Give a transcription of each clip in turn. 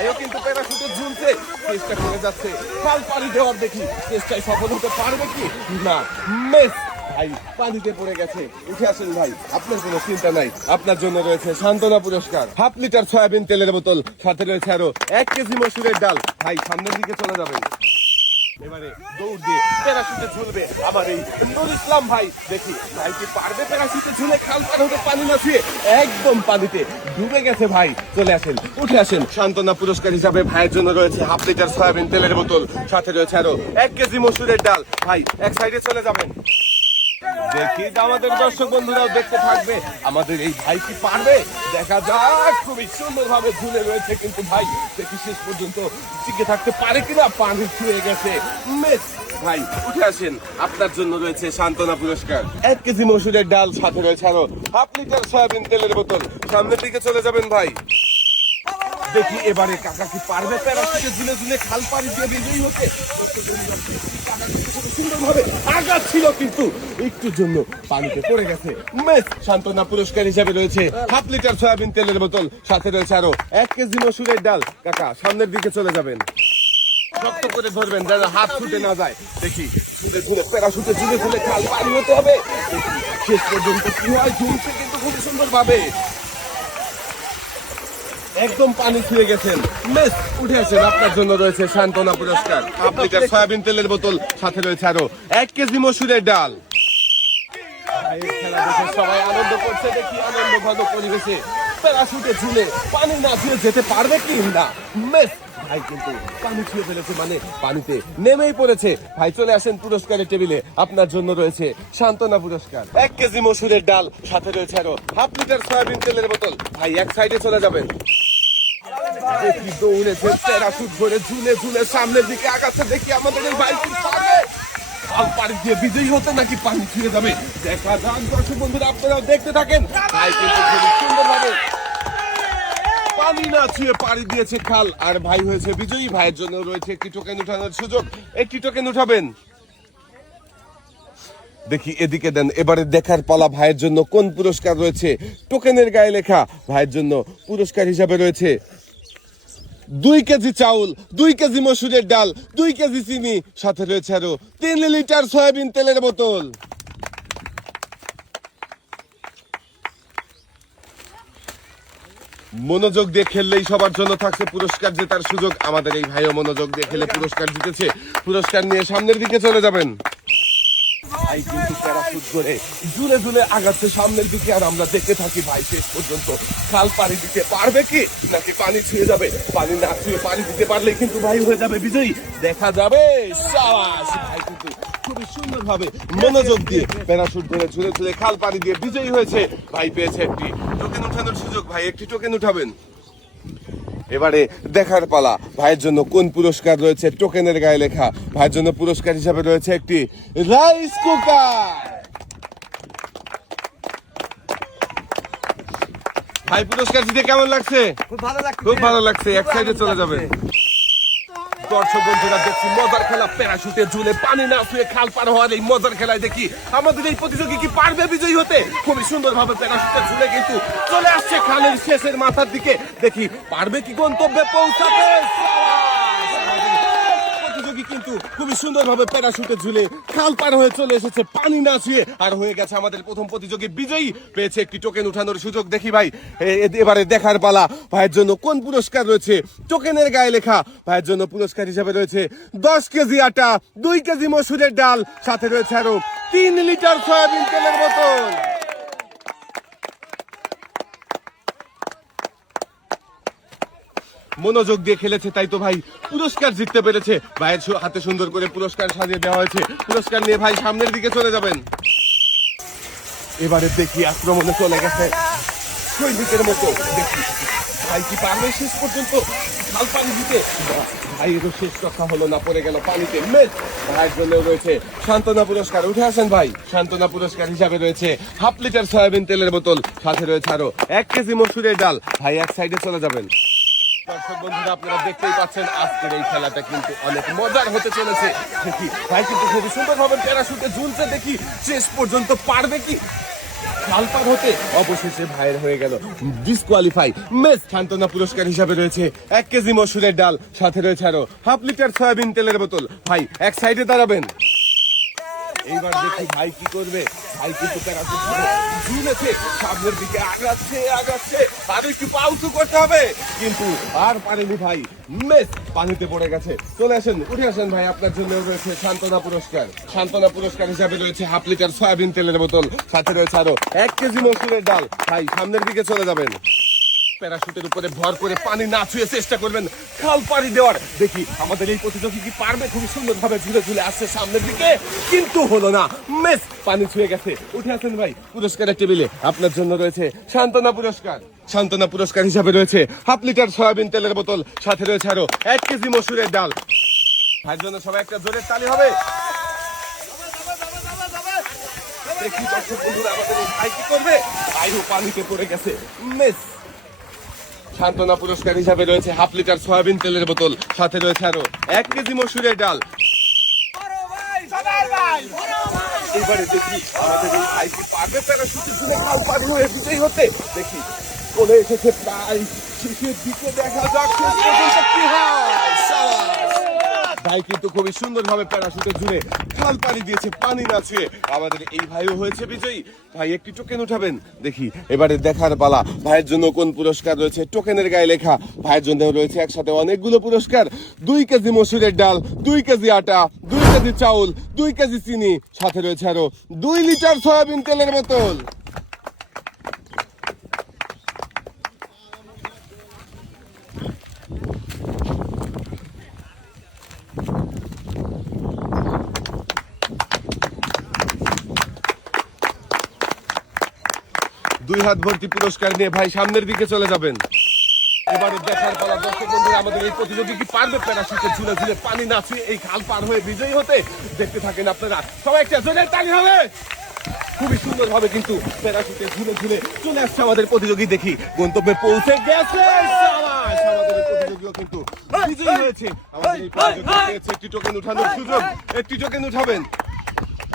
ভাইও কিন্তু প্যারাশুটে ঝুলছে, চেষ্টা করে যাচ্ছে খাল পাড়ি দেওয়ার। দেখি চেষ্টায় সফল হতে পারবে কি না। মিস, ভাই পানিতে পড়ে গেছে। উঠে আসেন ভাই, আপনার কোনো চিন্তা নাই, আপনার জন্য রয়েছে সান্ত্বনা পুরস্কার। 1/2 লিটার সয়াবিন তেলের বোতল, সাথে রয়েছে আরো 1 কেজি মসুরের ডাল। ভাই সামনের দিকে চলে যাবেন। এবারে দৌড় দিয়ে প্যারাশুটে ঝুলবে আমার এই নুর ইসলাম ভাই। দেখি ভাই কি পারবে প্যারাশুটে ঝুলে খাল পার হতে পানি নাচিয়ে। একদম পানিতে ডুবে গেছে ভাই। চলে আসেন, উঠে আসেন। সান্ত্বনা পুরস্কার হিসাবে ভাইয়ের জন্য রয়েছে 1/2 লিটার সয়াবিন তেলের বোতল, সাথে রয়েছে আরো 1 কেজি মসুরের ডাল। ভাই এক সাইডে চলে যাবেন। দেখি আমাদের দর্শক বন্ধুরাও দেখতে থাকবে আমাদের এই ভাই কি পারবে। দেখা যাক, খুবই সুন্দর ভাবে ঝুলে রয়েছে কিন্তু ভাই দেখি শেষ পর্যন্ত টিকে থাকতে পারে কিনা। পানি ছুঁয়ে গেছে। মিস, ভাই উঠে আসেন, আপনার জন্য রয়েছে সান্ত্বনা পুরস্কার। 1 কেজি মসুরের ডাল, সাথে রয়েছে আরো 1/2 লিটার সয়াবিন তেলের বোতল। সামনের দিকে চলে যাবেন ভাই। দেখি এবারে কাকা কি পারবে প্যারাশুটে ঝুলে ঝুলে খাল পাড়ি দিয়ে বিজয়ী হতে। সুন্দরভাবে আগাচ্ছিল কিন্তু একটুর জন্য পানিতে পড়ে গেছে। মিস, সান্ত্বনা পুরস্কার হিসাবে রয়েছে 1/2 লিটার সয়াবিন তেলের বোতল, সাথে রয়েছে আরো 1 কেজি মসুরের ডাল। কাকা সামনের দিকে চলে যাবেন, শক্ত করে ধরবেন যেন হাত ছুটে না যায়। দেখি ঝুলে ঝুলে প্যারাশুটে ঝুলে ঝুলে খাল পাড়ি হতে হবে। শেষ পর্যন্ত কি হয়, ঝুলছে কিন্তু খুব সুন্দর ভাবে। একদম পানি ছুঁয়ে গেছেন। মিস, উঠে আসেন, আপনার জন্য রয়েছে সান্ত্বনা পুরস্কার। 1/2 লিটার সয়াবিন তেলের বোতল, সাথে রয়েছে আরো 1 কেজি মসুরের ডাল। খেলা দেখে সবাই আনন্দ করছে। দেখি আনন্দ ঘন পরিবেশে প্যারাশুটে ঝুলে পানি না ছুঁয়ে যেতে পারবে কি না। মিস, ভাই কিন্তু পানি ছুঁয়ে ফেলেছে, মানে পানিতে নেমেই পড়েছে। ভাই চলে আসেন পুরস্কারের টেবিলে, আপনার জন্য রয়েছে সান্ত্বনা পুরস্কার। 1 কেজি মসুরের ডাল, সাথে রয়েছে আরো 1/2 লিটার সয়াবিন তেলের বোতল। ভাই এক সাইডে চলে যাবেন। দেখি দৌড়েছে প্যারাশুট ধরে ঝুলে ঝুলে সামনের দিকে আগাচ্ছে। দেখি আমাদের এই ভাই কি পারবে খাল পাড়ি দিয়ে বিজয়ী হতে নাকি পানি ছুঁয়ে যাবে। দেখা যাক দর্শক বন্ধুরা, আপনারাও দেখতে থাকেন। ভাই কিন্তু খুব সুন্দরভাবে পানি না ছুঁয়ে পাড়ি দিয়েছে খাল, আর ভাই হয়েছে বিজয়ী। ভাইয়ের জন্য রয়েছে একটি টোকেন উঠানোর সুযোগ। একটি টোকেন উঠাবেন। দেখি এদিকে দেন। এবারে দেখার পালা ভাইয়ের জন্য কোন পুরস্কার রয়েছে। টোকেনের গায়ে লেখা ভাইয়ের জন্য পুরস্কার হিসাবে রয়েছে 2 কেজি চাউল, 2 কেজি মসুরের ডাল, 2 কেজি চিনি, সাথে রয়েছে আরো 3 লিটার সয়াবিন তেলের বোতল। মনোযোগ দিয়ে খেললেই সবার জন্য থাকছে পুরস্কার জেতার সুযোগ। আমাদের এই ভাইও মনোযোগ দিয়ে খেলে পুরস্কার জিতেছে। পুরস্কার নিয়ে সামনের দিকে চলে যাবেন। ভাই কিন্তু প্যারাশুট ধরে ঝুলে ঝুলে আগাচ্ছে সামনের দিকে, আর আমরা দেখতে থাকি ভাই শেষ পর্যন্ত খাল পাড়ি দিতে পারবে কি নাকি পানি ছুঁয়ে যাবে। পানি না ছুঁয়ে পানি দিতে পারলে কিন্তু ভাই হয়ে যাবে বিজয়ী। দেখা যাবে। সাবাস, ভাই কিন্তু খুবই সুন্দর ভাবে মনোযোগ দিয়ে প্যারাশুট ধরে ঝুলে ঝুলে খাল পাড়ি দিয়ে বিজয়ী হয়েছে। ভাই পেয়েছে একটি টোকেন উঠানোর সুযোগ। ভাই একটি টোকেন উঠাবেন। এবারে দেখার পালা ভাইয়ের জন্য কোন পুরস্কার রয়েছে। টোকেনের গায়ে লেখা ভাইয়ের জন্য পুরস্কার হিসাবে রয়েছে একটি রাইস কুকার। ভাই পুরস্কার জিতে কেমন লাগছে? খুব ভালো লাগছে। এক সাইডে চলে যাবে। দর্শক বন্ধুরা দেখছি মজার খেলা, প্যারাশুটে ঝুলে পানি না ছুঁয়ে খাল পার হওয়ার এই মজার খেলায় দেখি আমাদের এই প্রতিযোগী কি পারবে বিজয়ী হতে। খুবই সুন্দর ভাবে প্যারাশুটে ঝুলে কিন্তু চলে আসছে খালের শেষের মাথার দিকে। দেখি পারবে কি গন্তব্যে পৌঁছাতে। প্রতিযোগী কিন্তু খুবই সুন্দর ভাবে প্যারাশুটে ঝুলে খাল পার হয়ে চলে এসেছে পানি না ছুঁয়ে, আর হয়ে গেছে আমাদের প্রথম প্রতিযোগী বিজয়ী। পেয়েছে একটি টোকেন উঠানোর সুযোগ। দেখি ভাই এবারে দেখার পালা ভাইয়ের জন্য কোন পুরস্কার রয়েছে। টোকেনের গায়ে লেখা ভাইয়ের জন্য পুরস্কার হিসেবে রয়েছে 10 কেজি আটা, 2 কেজি মসুরের ডাল, সাথে রয়েছে আরো 3 লিটার সয়াবিন তেলের বোতল। মনোযোগ দিয়ে খেলেছে, তাই তো ভাই পুরস্কার জিততে পেরেছে। ভাইয়ের হাতে সুন্দর করে পুরস্কার সাজিয়ে দেওয়া হয়েছে। পুরস্কার নিয়ে ভাই সামনের দিকে চলে যাবেন। এবারে দেখি আক্রমণে চলে গেছে সৈনিকের মতো। দেখি ভাই কি পারবে শেষ পর্যন্ত খাল পানি দিতে। ভাইয়েরও শেষ রক্ষা হলো না, পড়ে গেল পানিতে। মেস, ভাইয়ের জন্য রয়েছে সান্ত্বনা পুরস্কার। উঠে আসেন ভাই। সান্ত্বনা পুরস্কার হিসাবে রয়েছে 1/2 লিটার সয়াবিন তেলের বোতল, সাথে রয়েছে আরো 1 কেজি মসুরের ডাল। ভাই এক সাইডে চলে যাবেন। দর্শক বন্ধুরা আপনারা দেখতেই পাচ্ছেন আজকের এই খেলাটা কিন্তু অনেক মজার হতে চলেছে। দেখি ভাই কিন্তু খুবই সুন্দর ভাবে প্যারাশুটে ঝুলছে। দেখি শেষ পর্যন্ত পারবে কি খাল পার হতে অবশেষে ভাইয়ের হয়ে গেল ডিসকোয়ালিফাই। মিস সান্ত্বনা পুরস্কার হিসাবে রয়েছে 1 কেজি মসুরের ডাল, সাথে রয়েছে আরো হাফ লিটার সয়াবিন তেলের বোতল। ভাই এক সাইডে দাঁড়াবেন। এইবার দেখি ভাই কি করবে। ভাই কিন্তু ঝুলেছে, সামনের দিকে আগাচ্ছে আর একটু পাউচু করতে হবে, কিন্তু আর পারেনি ভাই। মেস পানিতে পড়ে গেছে। চলে আসেন, উঠে আসেন ভাই, আপনার জন্য রয়েছে সান্ত্বনা পুরস্কার। সান্ত্বনা পুরস্কার হিসাবে রয়েছে হাফ লিটার সয়াবিন তেলের বোতল, সাথে রয়েছে আরো 1 কেজি মসুরের ডাল। ভাই সামনের দিকে চলে যাবেন। প্যারাশুটের উপরে ভর করে পানি না ছুঁয়ে চেষ্টা করবেন খাল পাড়ি দেওয়ার। দেখি আমাদের এই প্রতিযোগী কি পারবে। খুবই সুন্দর ভাবে ঝুলে ঝুলে আসছে সামনের দিকে, কিন্তু হলো না। মেস পানি ছুঁয়ে গেছে। উঠে আসেন ভাই, পুরস্কারের টেবিলে আপনার জন্য রয়েছে সান্ত্বনা পুরস্কার। সান্ত্বনা পুরস্কার হিসাবে রয়েছে হাফ লিটার সয়াবিন তেলের বোতল, সাথে রয়েছে আরো 1 কেজি মসুরের ডাল। ভাইয়ের জন্য সবাই একটা জোরে তালি হবে। দেখি দর্শক বন্ধুরা আমাদের এই ভাই কি করবে। ভাইও পানিতে পড়ে গেছে। মেস সান্ত্বনা পুরস্কার হিসাবে রয়েছে হাফ লিটার সয়াবিন তেলের বোতল, সাথে রয়েছে আরো 1 কেজি মসুরের ডাল। এবারে দেখি আমাদের এই ভাই কি পারবে প্যারাশুটে ঝুলে খাল পার হয়ে বিজয়ী হতে। দেখি চলে এসেছে প্রায় শেষের দিকে, দেখা যাক শেষ পর্যন্ত কি হয়। ভাই কিন্তু খুবই সুন্দর ভাবে প্যারাশুটে ঝুলে খাল পানি দিয়েছে পানি না ছুঁয়ে। আমাদের এই ভাইও হয়েছে বিজয়ী। ভাই একটি টোকেন উঠাবেন। দেখি এবারে দেখার পালা ভাইয়ের জন্য কোন পুরস্কার রয়েছে। টোকেনের গায়ে লেখা ভাইয়ের জন্য রয়েছে একসাথে অনেকগুলো পুরস্কার। 2 কেজি মসুরের ডাল, 2 কেজি আটা, 2 কেজি চাউল, 2 কেজি চিনি, সাথে রয়েছে আরো 2 লিটার সয়াবিন তেলের বোতল। দুই হাত ভর্তি পুরস্কার নিয়ে ভাই সামনের দিকে চলে যাবেন। এবারে দেখার পালা দর্শক বন্ধুরা আমাদের এই প্রতিযোগী কি পারবে প্যারাশুটে ঝুলে ঝুলে পানি না ছুঁয়ে এই খাল পার হয়ে বিজয়ী হতে। দেখতে থাকেন আপনারা, সবাই একটা জোরে তালি হবে। খুবই সুন্দর ভাবে কিন্তু প্যারাশুটে ঝুলে ঝুলে চলে আসছে আমাদের প্রতিযোগী। দেখি গন্তব্যে পৌঁছে গেছে। আমাদের প্রতিযোগীও কিন্তু বিজয়ী হয়েছে। আমাদের এই প্রতিযোগী পেয়েছে একটি টোকেন উঠানোর সুযোগ। একটি টোকেন উঠাবেন।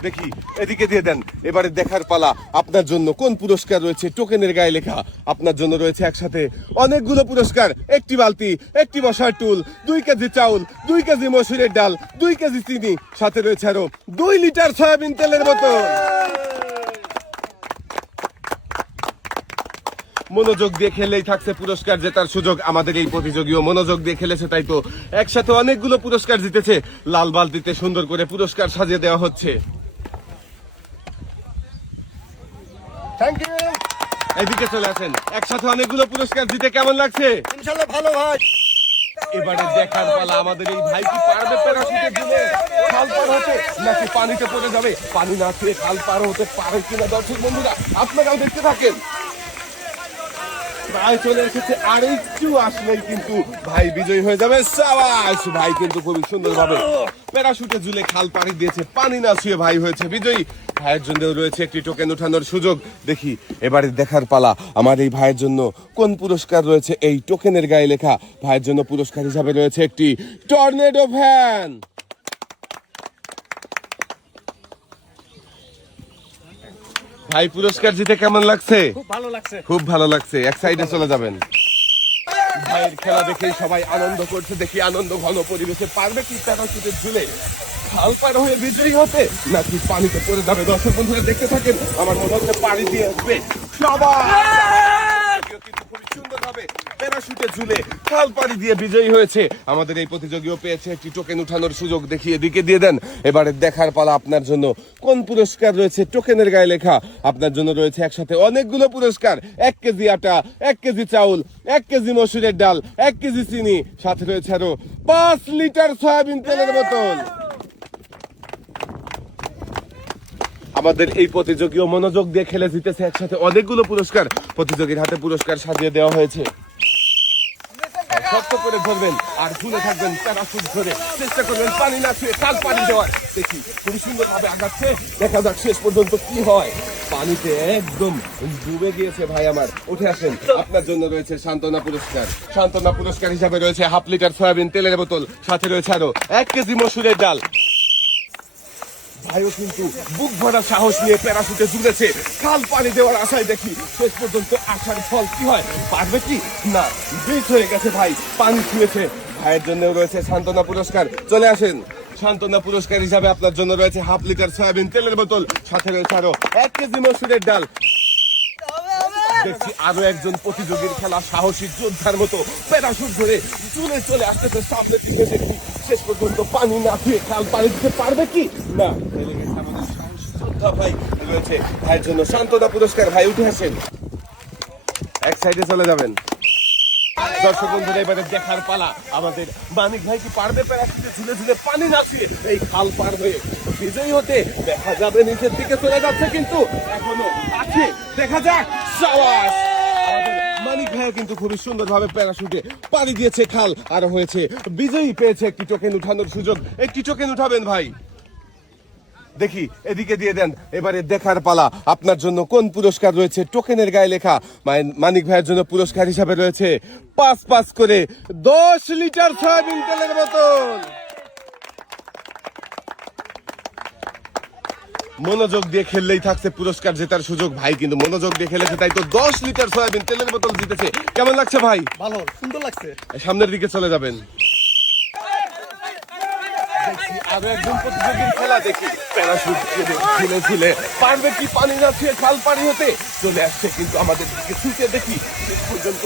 দেখি এদিকে দিয়ে দেন। এবারে দেখার পালা আপনার জন্য কোন পুরস্কার রয়েছে। টোকেনের গায়ে লেখা আপনার জন্য রয়েছে একসাথে অনেকগুলো পুরস্কার। একটি বালতি, একটি বসার টুল, 2 কেজি চাউল, 2 কেজি মসুরের ডাল, 2 কেজি চিনি, সাথে রয়েছে আরো 2 লিটার সয়াবিন তেলের বোতল। মনোযোগ দিয়ে খেলেই থাকছে পুরস্কার জেতার সুযোগ। আমাদের এই প্রতিযোগীও মনোযোগ দিয়ে খেলেছে, তাই তো একসাথে অনেকগুলো পুরস্কার জিতেছে। লাল বালতিতে সুন্দর করে পুরস্কার সাজিয়ে দেওয়া হচ্ছে। Thank you. এদিকে চলে আসেন। একসাথে অনেকগুলো পুরস্কার জিতে কেমন লাগছে? ইনশাআল্লাহ ভালো ভাই। এবারে দেখার পালা আমাদের এই ভাই কি পারবে প্যারাশুটে ঝুলে খাল পার হতে, নাকি পানিতে পড়ে যাবে। পানি না ছুঁয়ে খাল পার হতে পারে কিনা দর্শক বন্ধুরা আপনারাও দেখতে থাকেন। প্রায় চলে এসেছে, আর একটু আসলেই কিন্তু ভাই বিজয়ী হয়ে যাবে। সাবাস! ভাই কিন্তু খুবই সুন্দর ভাবে প্যারাশুটে ঝুলে খাল পাড়ি দিয়েছে, পানি না ছুঁয়ে ভাই হয়েছে বিজয়ী। ভাইয়ের জন্য রয়েছে একটি টোকেন উঠানোর সুযোগ। দেখি এবারে দেখার পালা আমার এই ভাইয়ের জন্য কোন পুরস্কার রয়েছে। এই টোকেনের গায়ে লেখা ভাইয়ের জন্য পুরস্কার হিসাবে রয়েছে একটি টর্নেডো ফ্যান। ভাই পুরস্কার জিতে কেমন লাগছে? খুব ভালো লাগছে। খুব ভালো লাগছে। এক সাইডে চলে যাবেন। ভাইয়ের খেলা দেখে সবাই আনন্দ করছে। দেখি আনন্দ ঘন পরিবেশে পারবে কি প্যারাশুটে ঝুলে খাল পার হয়ে বিজয়ী হতে, নাকি পানিতে পড়ে যাবে। দর্শক বন্ধুরা দেখতে থাকেন। আমার মনে হচ্ছে পানি দিয়ে আসবে সবাই। খুবই সুন্দর ভাবে প্যারাশুটে ঝুলে খাল পাড়ি দিয়ে বিজয়ী হয়েছে। আমাদের এই প্রতিযোগীও পেয়েছে একটি টোকেন উঠানোর সুযোগ। দেখি এদিকে দিয়ে দেন। এবারে দেখার পালা আপনার জন্য কোন পুরস্কার রয়েছে। টোকেনের গায়ে লেখা আপনার জন্য রয়েছে একসাথে অনেকগুলো পুরস্কার। 1 কেজি আটা, 1 কেজি চাউল, 1 কেজি মসুরের ডাল, 1 কেজি চিনি, সাথে রয়েছে আরো 5 লিটার সয়াবিন তেলের বোতল। আমাদের এই প্রতিযোগীও মনোযোগ দিয়ে খেলে জিতেছে একসাথে অনেকগুলো পুরস্কার। প্রতিযোগীর হাতে পুরস্কার সাজিয়ে দেওয়া হয়েছে। শক্ত করে ধরবেন আর ঝুলে থাকবেন প্যারাশুট ধরে। চেষ্টা করবেন পানি না ছুঁয়ে খাল পানি দেওয়ার। দেখি খুব সুন্দর ভাবে আগাচ্ছে। দেখা যাক শেষ পর্যন্ত কি হয়। পানিতে একদম ডুবে গিয়েছে ভাই আমার। উঠে আসেন। আপনার জন্য রয়েছে সান্ত্বনা পুরস্কার। সান্ত্বনা পুরস্কার হিসাবে রয়েছে হাফ লিটার সয়াবিন তেলের বোতল, সাথে রয়েছে আরো 1 কেজি মসুরের ডাল। ভাইও কিন্তু বুক ভরা সাহস নিয়ে প্যারাশুটে ঝুলেছে খাল পানি দেওয়ার আশায়। দেখি শেষ পর্যন্ত আসার ফল কি হয়, পারবে কি না। বেশ হয়ে গেছে ভাই, পানি ছুঁয়েছে। ভাইয়ের জন্য রয়েছে সান্ত্বনা পুরস্কার, চলে আসেন। সান্ত্বনা পুরস্কার হিসাবে আপনার জন্য রয়েছে 1/2 লিটার সয়াবিন তেলের বোতল, সাথে রয়েছে আরো 1 কেজি মসুরের ডাল। দেখছি আরো একজন প্রতিযোগীর খেলা সাহসী যোদ্ধার মতো প্যারাশুট ধরে চলে চলে আসতেছে সামনের দিকে। দেখি শেষ পর্যন্ত পানি না খেয়ে খাল পানি দিতে পারবে কি না। আমাদের সাহসী যোদ্ধা ভাই রয়েছে, ভাইয়ের জন্য সান্ত্বনা পুরস্কার। ভাই উঠে আসেন, এক সাইডে চলে যাবেন। দর্শক বন্ধুরা, এবারে দেখার পালা আমাদের মানিক ভাই কি পারবে প্যারাশুটে ঝুলে ঝুলে পানি না ছুঁয়ে এই খাল পার হয়ে বিজয়ী হতে। দেখা যাবে নিচের দিকে চলে যাচ্ছে, কিন্তু এখনো আছে, দেখা যাক। সাবাস! আমাদের মানিক ভাই কিন্তু খুবই সুন্দরভাবে প্যারাশুটে পাড়ি দিয়েছে খাল, আর হয়েছে বিজয়ী, পেয়েছে একটি টোকেন উঠানোর সুযোগ। একটি টোকেন উঠাবেন ভাই, দেখি এদিকে দিয়ে দেন। এবারে দেখার পালা আপনার জন্য কোন পুরস্কার রয়েছে টোকেনের গায়ে লেখা। মানিক ভাইয়ের জন্য পুরস্কার হিসাবে রয়েছে 5 করে 10 লিটার সয়াবিন তেলের বোতল। মনোযোগ দিয়ে খেললেই থাকছে পুরস্কার জেতার সুযোগ। ভাই কিন্তু মনোযোগ দিয়ে খেলেছে, তাই তো 10 লিটার সয়াবিন তেলের বোতল জিতেছে। কেমন লাগছে ভাই? ভালো, সুন্দর লাগছে। সামনের দিকে চলে যাবেন। আরো একজন প্রতিযোগীর খেলা, দেখি প্যারাশুট ঝুলে ঝুলে পারবে কি পানি না ছুঁয়ে খাল পানি হতে। চলে আসছে কিন্তু আমাদের দিকে ছুটে, দেখি শেষ পর্যন্ত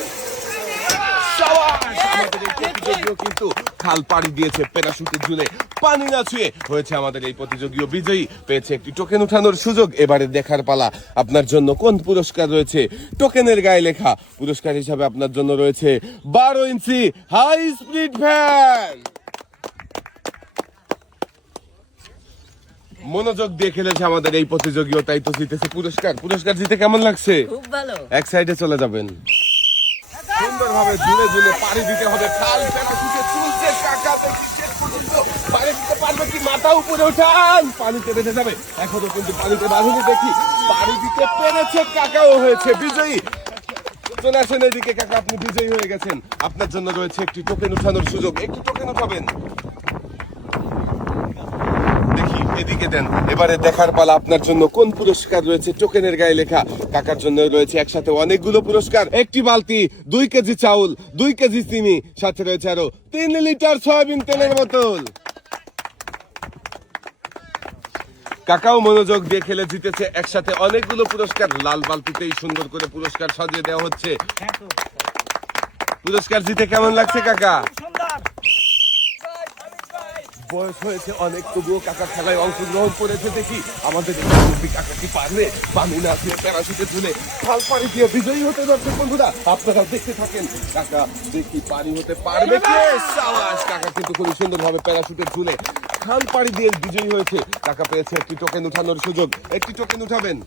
আমাদের এই প্রতিযোগীও কিন্তু খাল পাড়ি দিয়েছে প্যারাশুটে ঝুলে পানি না ছুঁয়ে। হয়েছে আমাদের এই প্রতিযোগীও বিজয়ী, পেয়েছে একটি টোকেন উঠানোর সুযোগ। এবারে দেখার পালা আপনার জন্য কোন পুরস্কার রয়েছে টোকেনের গায়ে লেখা। পুরস্কার হিসাবে আপনার জন্য রয়েছে 12 ইঞ্চি হাই স্পিড ফ্যান। মনোযোগ দিয়ে খেলেছে আমাদের এই প্রতিযোগীও, তাই তো জিতেছে পুরস্কার। পুরস্কার জিতে কেমন লাগছে? খুব ভালো। এক সাইডে চলে যাবেন। সুন্দরভাবে ঝুলে ঝুলে পাড়ি দিতে হবে খাল, প্যারাশুটে চলছে কাকা। দেখি শেষ পর্যন্ত পাড়ি দিতে পারবে কি, মাথা উপরে উঠান, পানিতে বেঁধে যাবে। এখনো কিন্তু পানিতে বাঁধেনি, দেখি পাড়ি দিতে পেরেছে কাকাও, হয়েছে বিজয়ী। চলে আসেন এদিকে কাকা, আপনি বিজয়ী হয়ে গেছেন। আপনার জন্য রয়েছে একটি টোকেন উঠানোর সুযোগ, একটি টোকেন উঠাবেন। দেখি এদিকে দেন। এবারে দেখার পালা আপনার জন্য কোন পুরস্কার রয়েছে টোকেনের গায়ে লেখা। কাকার জন্য রয়েছে একসাথে অনেকগুলো পুরস্কার, একটি বালতি, 2 কেজি চাউল, 2 কেজি চিনি, সাথে রয়েছে আরো 3 লিটার সয়াবিন তেলের বোতল। কাকাও মনোযোগ দিয়ে খেলে জিতেছে একসাথে অনেকগুলো পুরস্কার। লাল বালতিতেই সুন্দর করে পুরস্কার সাজিয়ে দেওয়া হচ্ছে। পুরস্কার জিতে কেমন লাগছে কাকা? বয়স হয়েছে অনেক, তবুও কাকা খেলায় অংশগ্রহণ করেছে। দেখি আমাদের কাকা কি পারবে পানি না দিয়ে প্যারাশুটে ঝুলে খাল পানি দিয়ে বিজয়ী হতে। দর্শক বন্ধুরা আপনারা দেখতে থাকেন, কাকা দেখি পানি হতে পারবে কি। সাবাস! কাকা কিন্তু খুবই সুন্দরভাবে প্যারাশুটে ঝুলে খাল পানি দিয়ে বিজয়ী হয়েছে। কাকা পেয়েছে একটি টোকেন উঠানোর সুযোগ, একটি টোকেন উঠাবেন।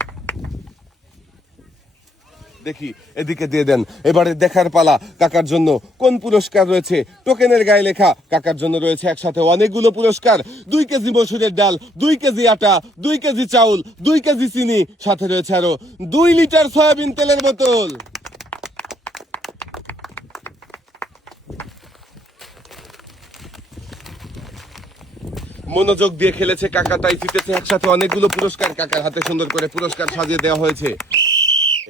দেখি এদিকে দিয়ে দেন। এবারে দেখার পালা কাকার জন্য কোন পুরস্কার রয়েছে টোকেনের গায়ে লেখা। কাকার জন্য রয়েছে একসাথে অনেকগুলো পুরস্কার, 2 কেজি মসুরের ডাল, 2 কেজি আটা, 2 কেজি চাউল, 2 কেজি চিনি, সাথে রয়েছে আরো 2 লিটার সয়াবিন তেলের বোতল। মনোযোগ দিয়ে খেলেছে কাকা, তাই জিতেছে একসাথে অনেকগুলো পুরস্কার। কাকার হাতে সুন্দর করে পুরস্কার সাজিয়ে দেওয়া হয়েছে।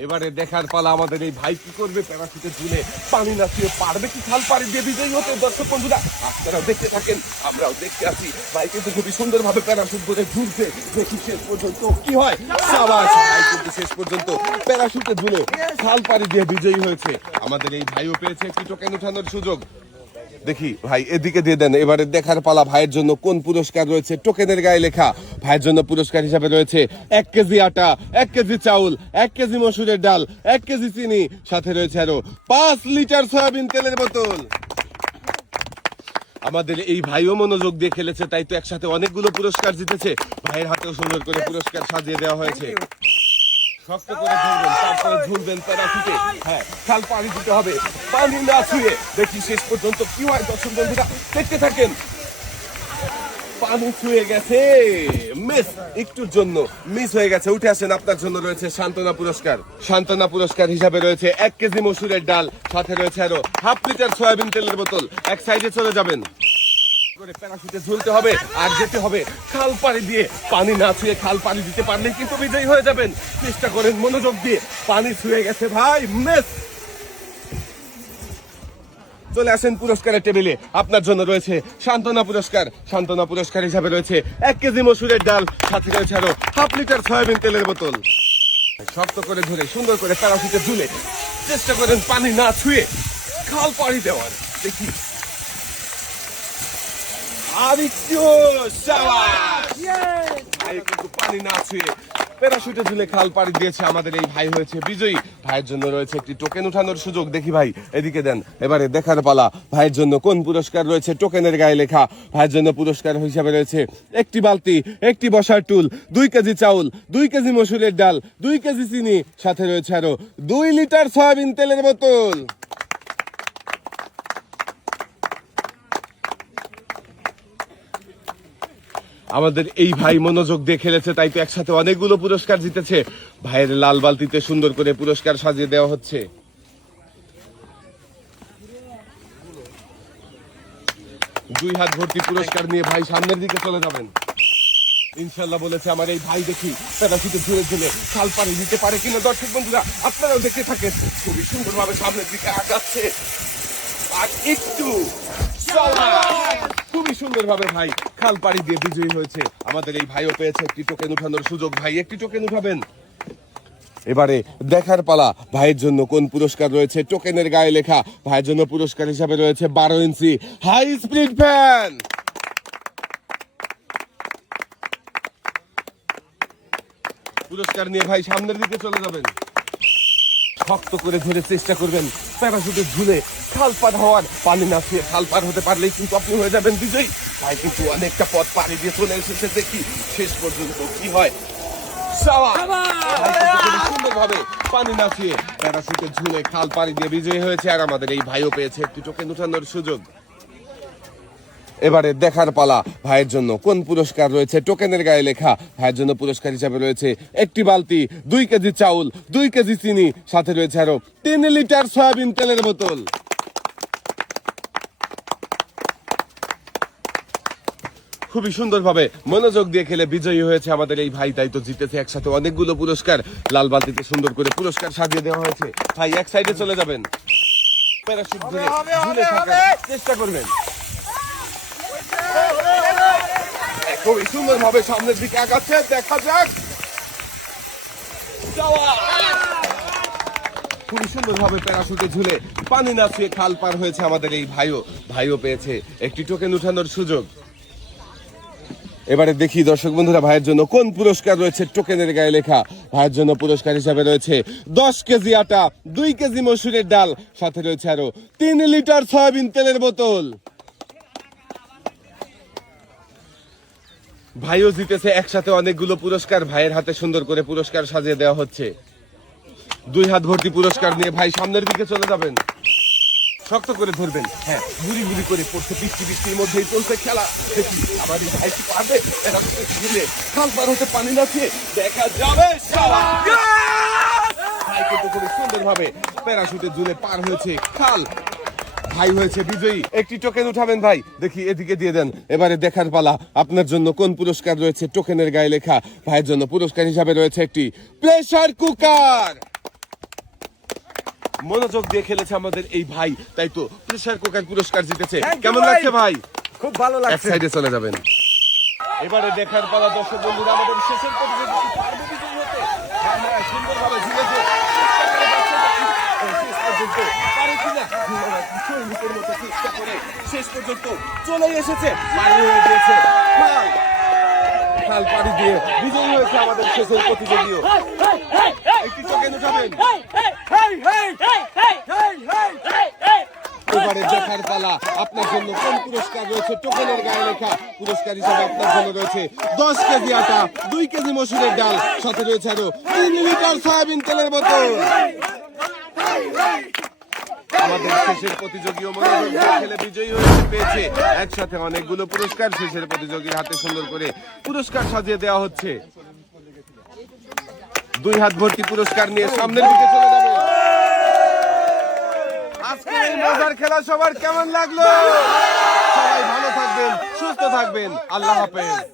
এবারে দেখার পালা আমাদের এই ভাই কি করবে প্যারাশুটে ঝুলে পানি না ছুঁয়ে পারবে কি খাল পাড়ি দিয়ে বিজয়ী হতে। দর্শক বন্ধুরা আপনারাও দেখতে থাকেন, আমরাও দেখতে আসি। ভাই কিন্তু খুবই সুন্দরভাবে প্যারাশুট ধরে ঝুলছে, দেখি শেষ পর্যন্ত কি হয়। সাবাস! ভাই কিন্তু শেষ পর্যন্ত প্যারাশুটে ঝুলে খাল পাড়ি দিয়ে বিজয়ী হয়েছে। আমাদের এই ভাইও পেয়েছে একটি টোকেন উঠানোর সুযোগ। দেখি ভাই এদিকে দিয়ে দেন। এবারে দেখার পালা ভাইয়ের জন্য কোন পুরস্কার রয়েছে টোকেনের গায়ে লেখা। ভাইয়ের জন্য পুরস্কার হিসাবে রয়েছে 1 কেজি আটা, 1 কেজি চাউল, 1 কেজি মসুরের ডাল, 1 কেজি চিনি, সাথে রয়েছে আরো 5 লিটার সয়াবিন তেলের বোতল। আমাদের এই ভাইও মনোযোগ দিয়ে খেলেছে, তাই তো একসাথে অনেকগুলো পুরস্কার জিতেছে। ভাইয়ের হাতেও সুন্দর করে পুরস্কার সাজিয়ে দেওয়া হয়েছে। শক্ত করে ধরবেন, তারপরে ঝুলবেন প্যারাশুটে। হ্যাঁ, খাল পানি দিতে হবে পানি না ছুঁয়ে। দেখি শেষ পর্যন্ত কি হয়। দর্শক বন্ধুরা দেখতে থাকেন। পানি ছুঁয়ে গেছে, মিস, একটুর জন্য মিস হয়ে গেছে। উঠে আসেন, আপনার জন্য রয়েছে সান্ত্বনা পুরস্কার। সান্ত্বনা পুরস্কার হিসাবে রয়েছে 1 কেজি মসুরের ডাল, সাথে রয়েছে আরো 1/2 লিটার সয়াবিন তেলের বোতল। এক সাইডে চলে যাবেন। করে প্যারাশুটে ঝুলতে হবে আর যেতে হবে খাল পাড়ি দিয়ে। পানি না ছুঁয়ে খাল পাড়ি দিতে পারলে কিন্তু বিজয়ী হয়ে যাবেন। চেষ্টা করেন মনোযোগ দিয়ে। পানি ছুঁয়ে গেছে ভাই, মিস। চলে আসেন পুরস্কারের টেবিলে। আপনার জন্য রয়েছে সান্ত্বনা পুরস্কার। সান্ত্বনা পুরস্কার হিসাবে রয়েছে 1 কেজি মসুরের ডাল, সাথে রয়েছে আরো 1/2 লিটার সয়াবিন তেলের বোতল। শক্ত করে ধরে সুন্দর করে প্যারাশুটে ঝুলে চেষ্টা করেন পানি না ছুঁয়ে খাল পাড়ি দেওয়ার। দেখি আর একটু ভাই কিন্তু পানি না ছুঁয়ে প্যারাশুটে ঝুলে খাল পাড়ি দিয়েছে। আমাদের এই ভাই হয়েছে বিজয়ী। ভাইয়ের জন্য রয়েছে একটি টোকেন উঠানোর সুযোগ। দেখি ভাই, এদিকে দেন। এবারে দেখার পালা ভাইয়ের জন্য কোন পুরস্কার রয়েছে। টোকেনের গায়ে লেখা। ভাইয়ের জন্য পুরস্কার হিসাবে রয়েছে 1টি বালতি, 1টি বসার টুল, 2 কেজি চাউল, 2 কেজি মসুরের ডাল, 2 কেজি চিনি, সাথে রয়েছে আরো 2 লিটার সয়াবিন তেলের বোতল। আমাদের এই ভাই মনোযোগ দিয়ে খেলেছে, তাই তো একসাথে অনেকগুলো পুরস্কার জিতেছে। ভাইয়ের লাল বালতিতে সুন্দর করে পুরস্কার সাজিয়ে দেওয়া হচ্ছে। 2 হাত ভর্তি পুরস্কার নিয়ে ভাই সামনের দিকে চলে যাবেন ইনশাল্লাহ বলেছে আমার এই ভাই। দেখি প্যারাশুটে ঝুলে ঝুলে খাল পাড়ি দিতে পারে কিনা। দর্শক বন্ধুরা আপনারাও দেখে থাকেন। খুবই সুন্দরভাবে সামনের দিকে আগাচ্ছে আর একটু খুবই সুন্দরভাবে ভাই খাল পাড়ি দিয়ে বিজয়ী হয়েছে। আমাদের এই ভাইও পেয়েছে একটি টোকেন উঠানোর সুযোগ। ভাই একটি টোকেন উঠাবেন। এবারে দেখার পালা ভাইয়ের জন্য কোন পুরস্কার রয়েছে। টোকেনের গায়ে লেখা। ভাইয়ের জন্য পুরস্কার হিসাবে রয়েছে 12 ইঞ্চি হাই স্পিড ফ্যান। পুরস্কার নিয়ে ভাই সামনের দিকে চলে যাবেন। শক্ত করে ধরে চেষ্টা করবেন প্যারাশুটে ঝুলে খাল পার হওয়ার। পানি না ছুঁয়ে খাল পার হতে পারলেই কিন্তু আপনি হয়ে যাবেন বিজয়ী। ভাই কিন্তু অনেকটা পথ পাড়ি দিয়ে চলে এসেছে। দেখি শেষ পর্যন্ত কি হয়। সুন্দরভাবে পানি না ছুঁয়ে প্যারাশুটে ঝুলে খাল পাড়ি দিয়ে বিজয়ী হয়েছে। আর আমাদের এই ভাইও পেয়েছে একটি টোকেন উঠানোর সুযোগ। এবারে দেখার পালা ভাইয়ের জন্য কোন পুরস্কার রয়েছে। টোকেনের গায়ে লেখা। ভাইয়ের জন্য পুরস্কার হিসাবে রয়েছে 1টি বালতি, 2 কেজি চাউল, 2 কেজি চিনি, সাথে রয়েছে আরো 3 লিটার সয়াবিন তেলের বোতল। খুবই সুন্দরভাবে মনোযোগ দিয়ে খেলে বিজয়ী হয়েছে আমাদের এই ভাই। তাই তো জিতেছে একসাথে অনেকগুলো পুরস্কার। লাল বালতিতে সুন্দর করে পুরস্কার সাজিয়ে দেওয়া হয়েছে। ভাই এক সাইডে চলে যাবেন। প্যারাশুট ধরে ঝুলে থাকার চেষ্টা করবেন। খুবই সুন্দর ভাবে সামনের দিকে আগাচ্ছে। দেখা যাক। খুবই সুন্দর ভাবে প্যারাশুটে ঝুলে পানি না ছুঁয়ে খাল পার হয়েছে আমাদের এই ভাইও পেয়েছে একটি টোকেন উঠানোর সুযোগ। এবারে দেখি দর্শক বন্ধুরা ভাইয়ের জন্য কোন পুরস্কার রয়েছে। টোকেনের গায়ে লেখা। ভাইয়ের জন্য পুরস্কার হিসাবে রয়েছে 10 কেজি আটা, 2 কেজি মসুরের ডাল, সাথে রয়েছে আরো 3 লিটার সয়াবিন তেলের বোতল। ভাইও জিতেছে একসাথে অনেকগুলো পুরস্কার। ভাইয়ের হাতে সুন্দর করে পুরস্কার সাজিয়ে দেওয়া হচ্ছে। 2 হাত ভর্তি পুরস্কার নিয়ে ভাই সামনের দিকে চলে যাবেন। শক্ত করে ধরবেন। হ্যাঁ, গুড়ি গুড়ি করে পড়ছে। বৃষ্টির মধ্যেই চলছে খেলা। দেখি আমার এই ভাই কি পারবে খাল পার হতে পানি না খেয়ে। দেখা যাবে। ভাই কিন্তু খুবই সুন্দর ভাবে প্যারাশুটে ঝুলে পার হয়েছে খাল। ভাই হয়েছে বিজয়ী। একটি টোকেন উঠাবেন ভাই। দেখি এদিকে দিয়ে দেন। এবারে দেখার পালা আপনার জন্য কোন পুরস্কার রয়েছে। টোকেনের গায়ে লেখা। ভাইয়ের জন্য পুরস্কার হিসাবে রয়েছে একটি প্রেসার কুকার। মনোযোগ দিয়ে খেলেছে আমাদের এই ভাই। তাই তো প্রেসার কুকার পুরস্কার জিতেছে। কেমন লাগছে ভাই? খুব ভালো লাগছে। এক সাইডে চলে যাবেন। এবারে দেখার পালা দর্শক বন্ধুরা আমাদের শেষের প্রতিযোগিতা পারবে বিজয়ী হতে। হ্যাঁ সুন্দরভাবে ঝুলেছে। শেষ পর্যন্ত চলে এসেছে। পানি হয়ে গিয়েছে। খাল পাড়ি দিয়ে বিজয়ী হয়েছে আমাদের শেষের প্রতিযোগীও। একটি টোকেন উঠাবেন। এবারে দেখার পালা আপনার জন্য কোন পুরস্কার রয়েছে। টোকেনের গায়ে লেখা। পুরস্কার হিসাবে আপনার জন্য রয়েছে 10 কেজি আটা, 2 কেজি মসুরের ডাল, সাথে রয়েছে আরো 3 লিটার সয়াবিন তেলের বোতল। আমাদের শেষের প্রতিযোগী মনোযোগ দিয়ে খেলে বিজয়ী হয়েছে। পেয়েছে একসাথে অনেকগুলো পুরস্কার। শেষের প্রতিযোগীর হাতে সুন্দর করে পুরস্কার সাজিয়ে দেওয়া হচ্ছে। 2 হাত ভর্তি পুরস্কার নিয়ে সামনের দিকে চলে যাবে। আজকের এই মজার খেলা সবার কেমন লাগলো? সবাই ভালো থাকবেন, সুস্থ থাকবেন। আল্লাহ হাফেজ।